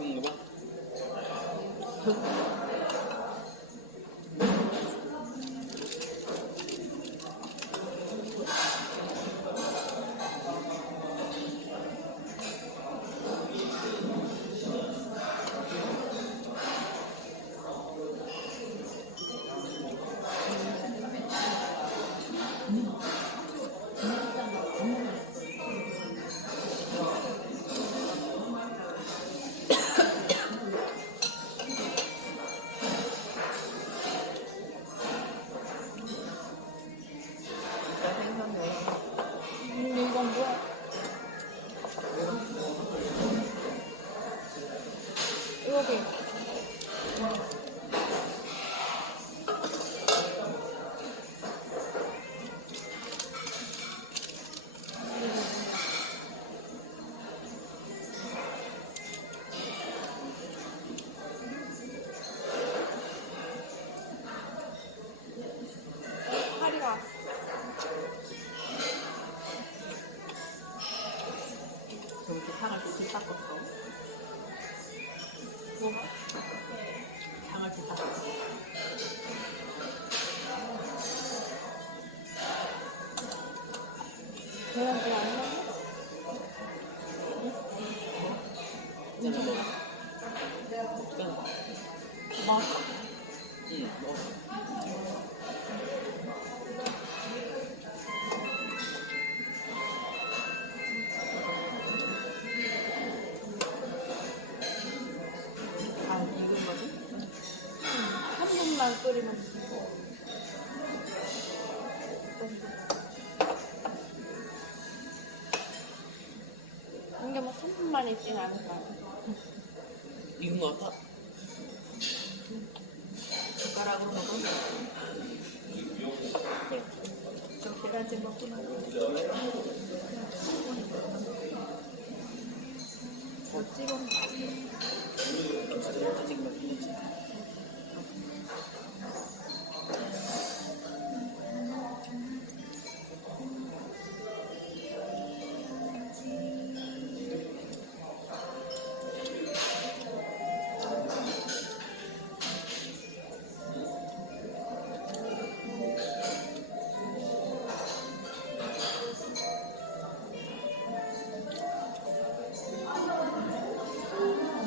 이거 이건 뭐야? 여기. 파리가 왔어. 저렇게 향을 좀 닦았어. 뭐가? 향을 좀 닦았어. 계란이 안 나와? 있잖아 너 없잖아. 맞아. 응 먹었어. 다 익은 거지? 한 번만 끓이면 돼. 이게 뭐 3분만 있진 않을까. 익은 거 같아? 젓가락으로 먹어. 저 계란찜 먹고 나서 뭐 찍어 먹어. 진짜 지금 몇 분이지?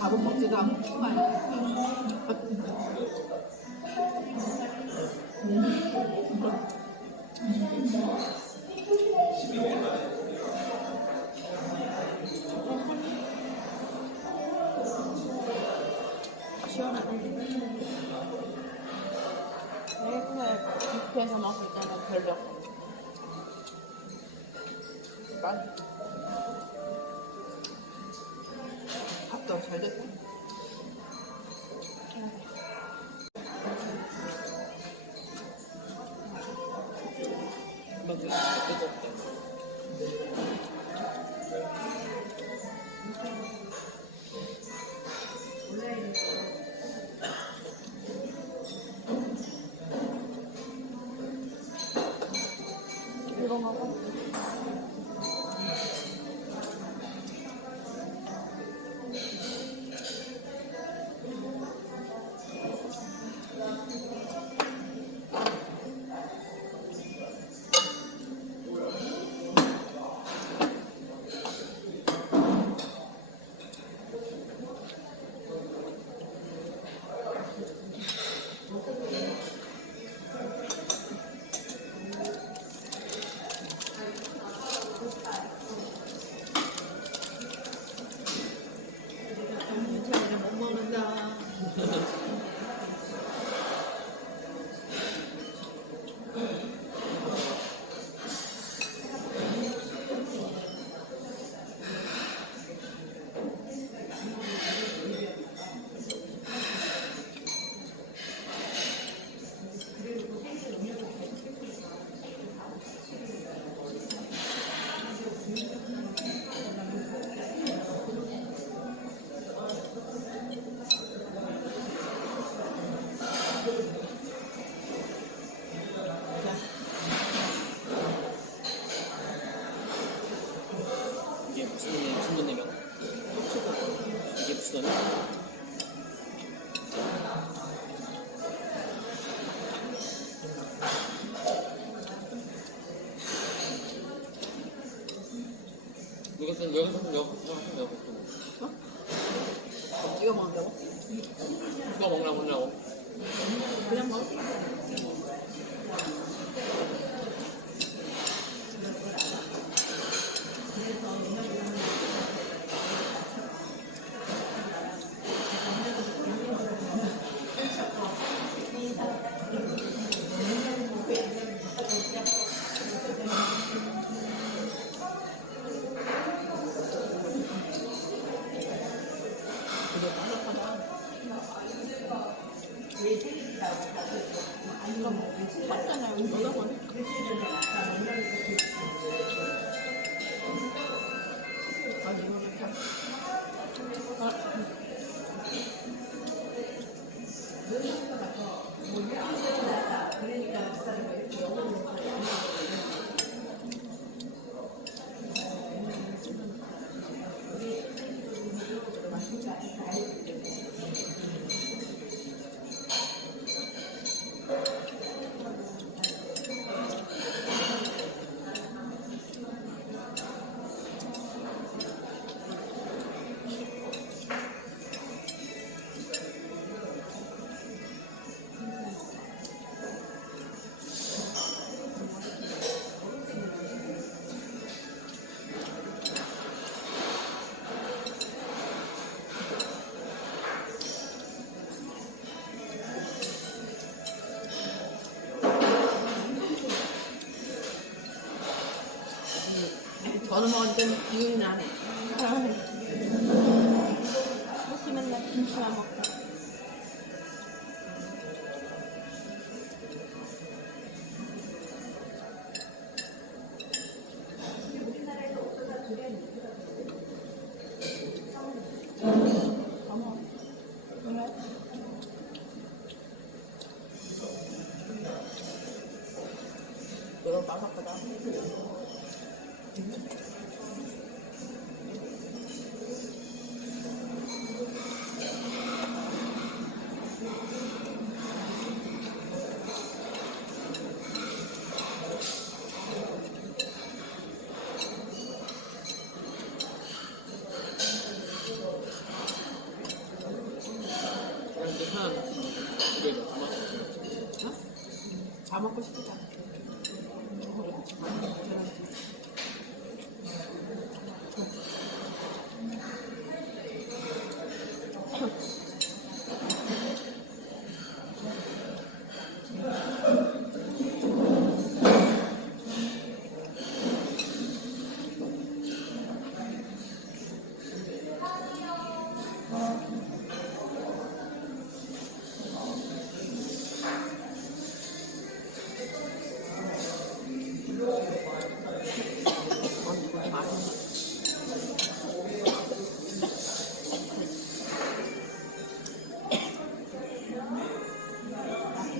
밥은 먹지도 않고 추가해. 시원하네. 매콤해. 뷔페에서 먹을 때는 별로. 맛. 밥도 잘 됐어. 금방 뜨겁다. 이거 먹어. 이제 못 먹는다. 있었네. 여기서 밥 찍어 먹는다고? 누가 먹냐고. 그냥 먹어. 이게 바삭하다. 맞잖아요. 너가 뭐니? 아니 이거는 참. 저는 먹을 때는 기운이 나네. 혹시 맨날 김치만 먹고. 어머, 왜? 이거 바삭하다. 이제 하나 집에 다 먹어. 다 먹고 싶다.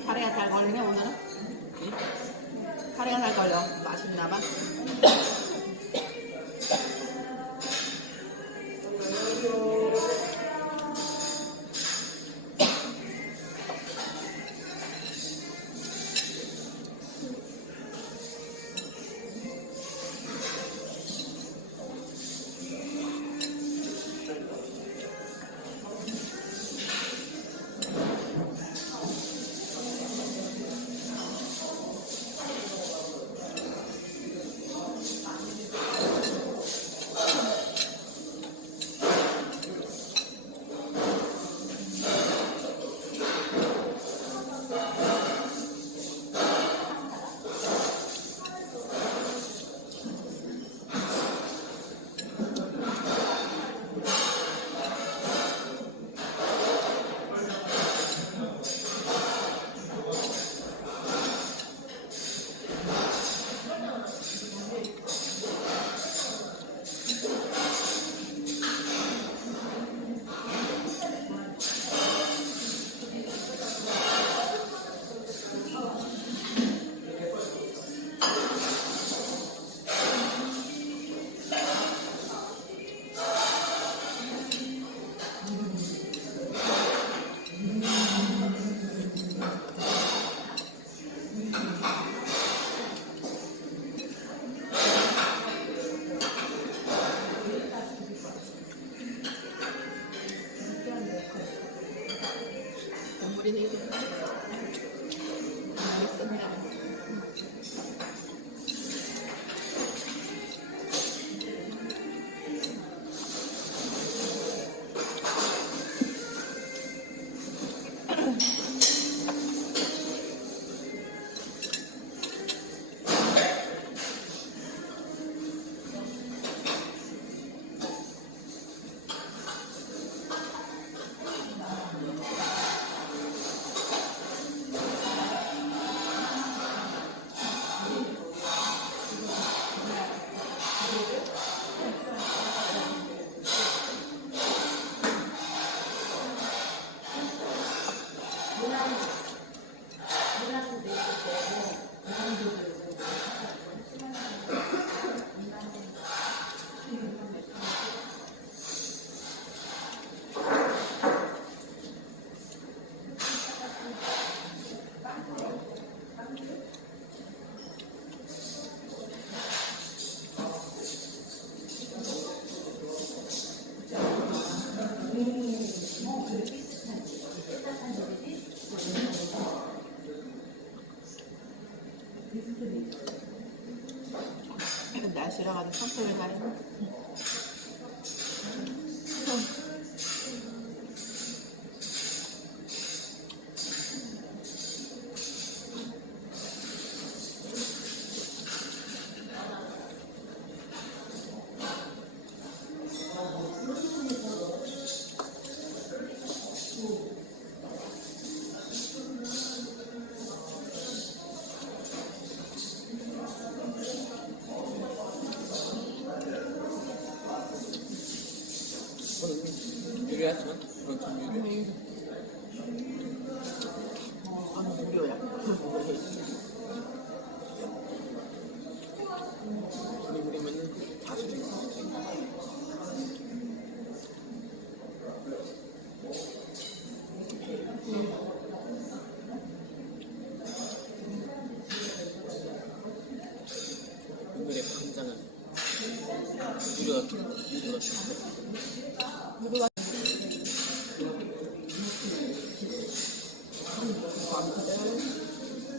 카레가 잘 걸리네 오늘은. 카레가 잘 걸려. 맛있나 봐. 우리 되게 끝나. 날씨라 가지고 선택을 다 했네. 저는 유리하지만 그런 좀 유리. 아니 무료야. 유리면은 다시 될 수 있지. 오늘의 간장은 유리가 무료가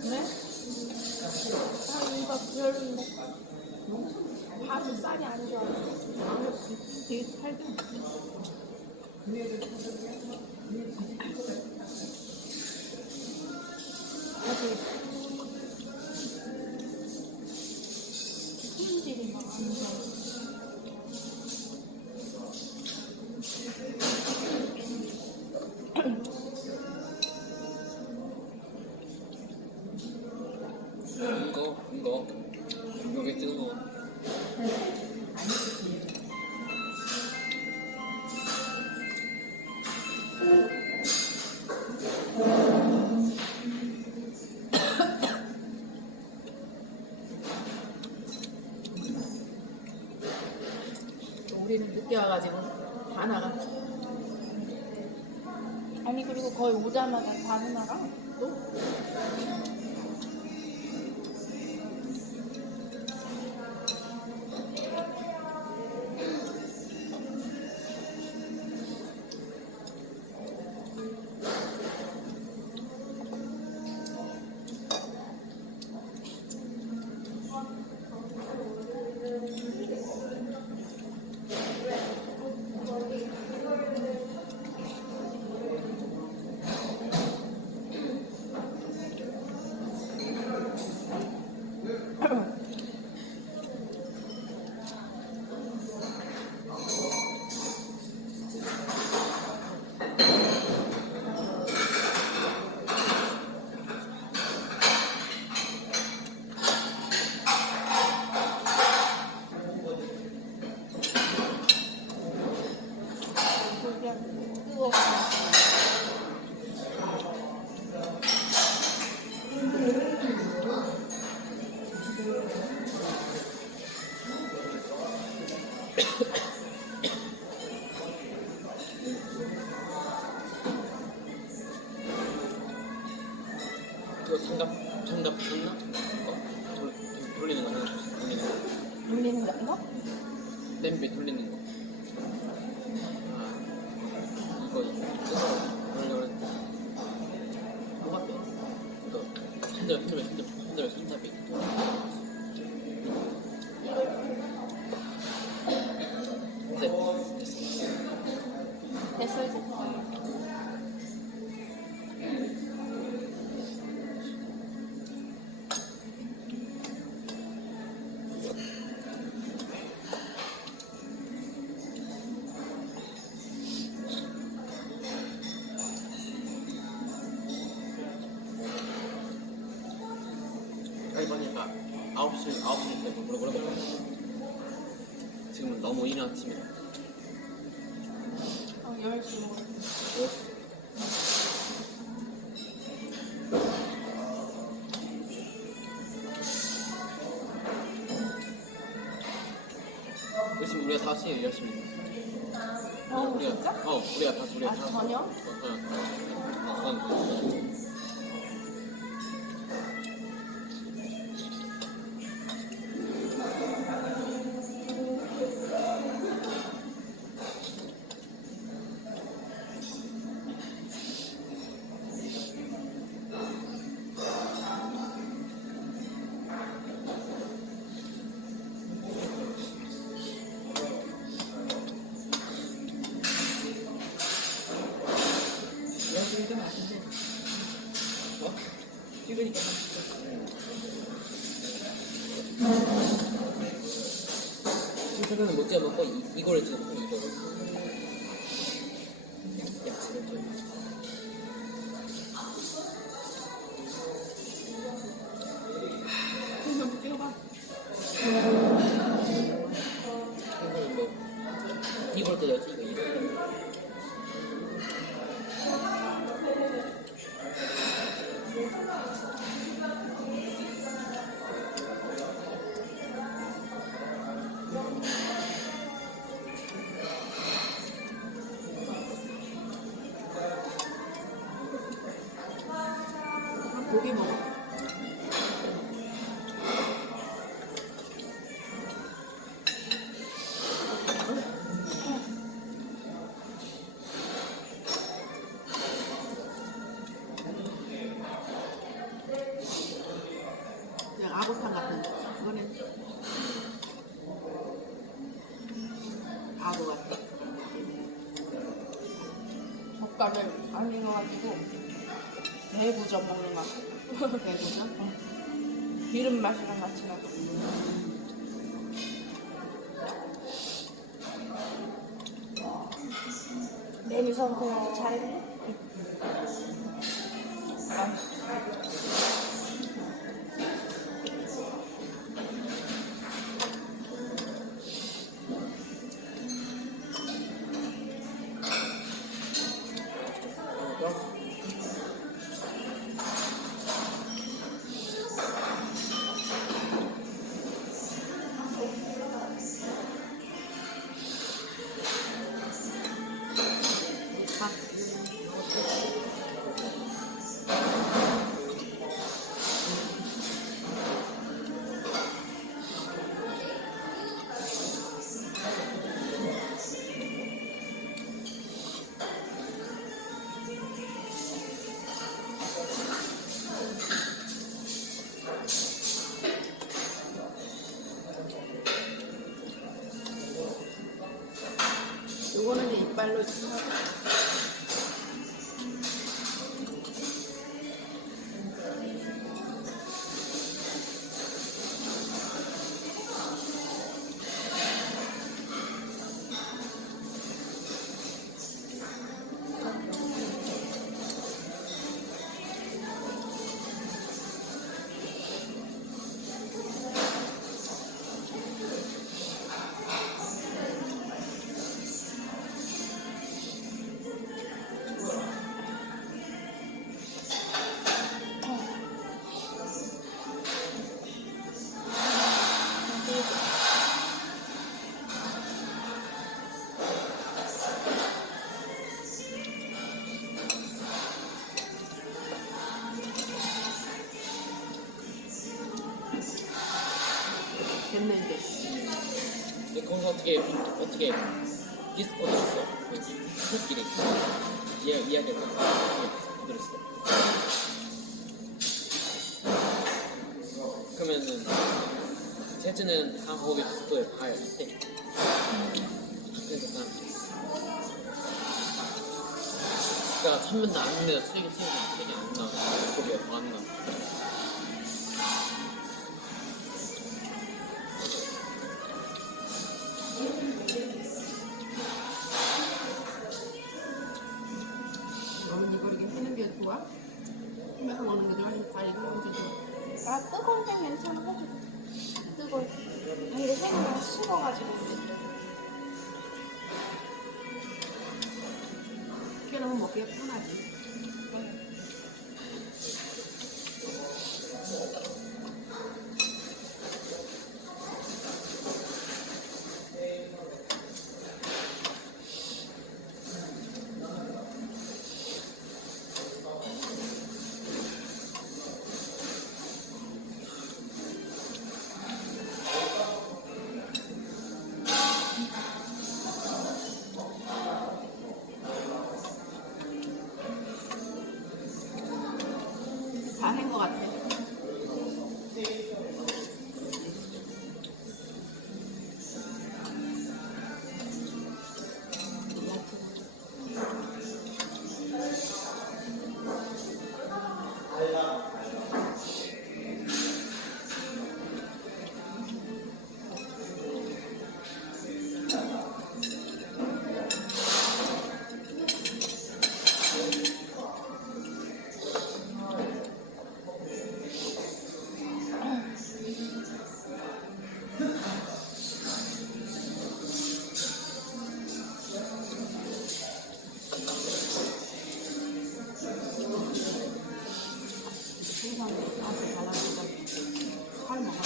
그래? 아 이거 별론데. 밥은 쌀이 안 좋아. 되게 살죠. 아직 품질이 막 안 좋아. 이거 여기 뜨는 거. 우리는 늦게 와가지고 다 나가. 아니 그리고 거의 오자마자 다 누나가 또 그냥 뜨거워. 이거 장갑 줬나? 돌리는 거 하나 줬어. 돌리는 거. 돌리는 건가? 냄비 돌리는 거. 아, 이거 돌리려고 했는데. 손잡이. 됐어 이제. 아니 보니까 9시 때 뭐라고 지금은 너무 이른 아침이야. 10시 먹어. 지금 우리가 5시에 열심히. 진짜? 우리가 아, 저녁? 여기가 맛있네. 찍으니까 맛있어. 신선은 못 찍어 먹고 이거를 찍어 먹고 이거를. 야채를 좀. 한번 찍어봐. 이거는 뭐 이걸 뜯어야지 이거. 고기 먹어. 그냥 아구탕 같은 거. 이거는 아구 같아. 젓갈을 안 익어가지고 대구젓 먹는 맛. 대구죠? 기름 맛이랑 같이 나고. 메뉴 선택 잘했네. 요거는 이제 이빨로 씹어. 됐네 이제. 근데 거기서 어떻게 디스코드 했어? 친구끼리 이야기를 하고 디스코드를 했어. 해주는 가곡의 속도에 가야 돼. 그래서 그러니까 천면도 안 내서 세개 안 나와. 고기가 더 안 나와. 너는 이거 이렇게 해는 게 좋아? 해면서 먹는 게 좋아? 다 익으면 게 좋아? 나 뜨거울 땐 괜찮아 해주고. 뜨거울 때. 아, 이게 생으면 식어가지고. 튀겨놓으면 먹기가 편하지. 다 한 것 같아. 항상 나한테 달라니까 살 먹어.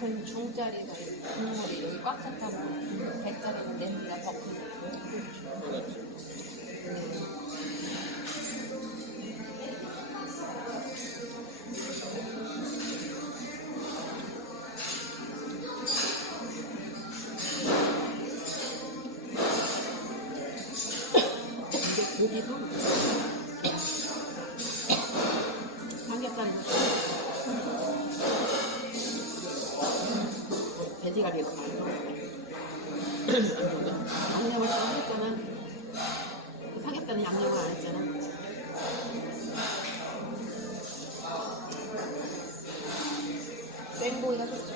그 중짜리가 국물이 여기 꽉 찼다면 백짜리는 냄비가 더 크고. 근데 고기도 삼겹살이 돼지갈비가 많이 들어가. 양념을 좀 했잖아. 그 삼겹살은 양념을 안 했잖아. 생고기가 좋죠.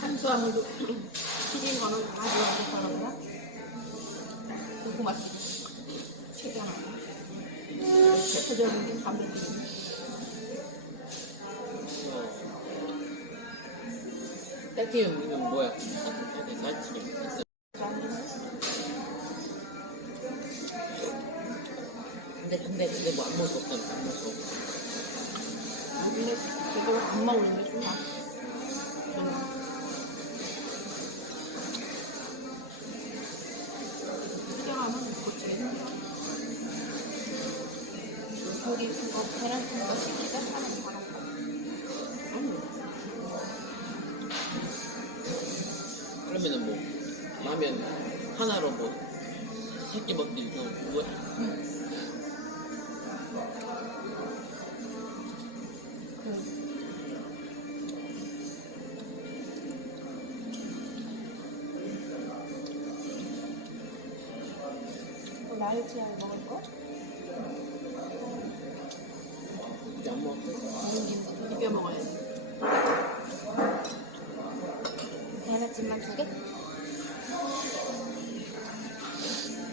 탄수화물도 튀긴 거는 다 들어가서 그런가? 고구마튀김 튀겨나고 대표적인 게 담배튀김. 쌀튀김 우리는 뭐야? 쌀튀김. 근데 뭐 안 먹을 수 없잖아. 안 먹을 수 없어. 근데 그걸 안 먹는 게 좋아. 튀겨나면 고치게 고기 그거 계란 큰거 시키자 하는 거. 아니 그러면은 뭐 라면 하나로 뭐 3끼 먹기 이거 뭐야? 라이치알 먹을 거? 이제 안 먹었어. 비벼 먹어야지. 계란찜만 2개?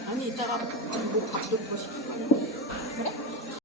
아니 이따가 뭐 밥도 더 시킬 거야.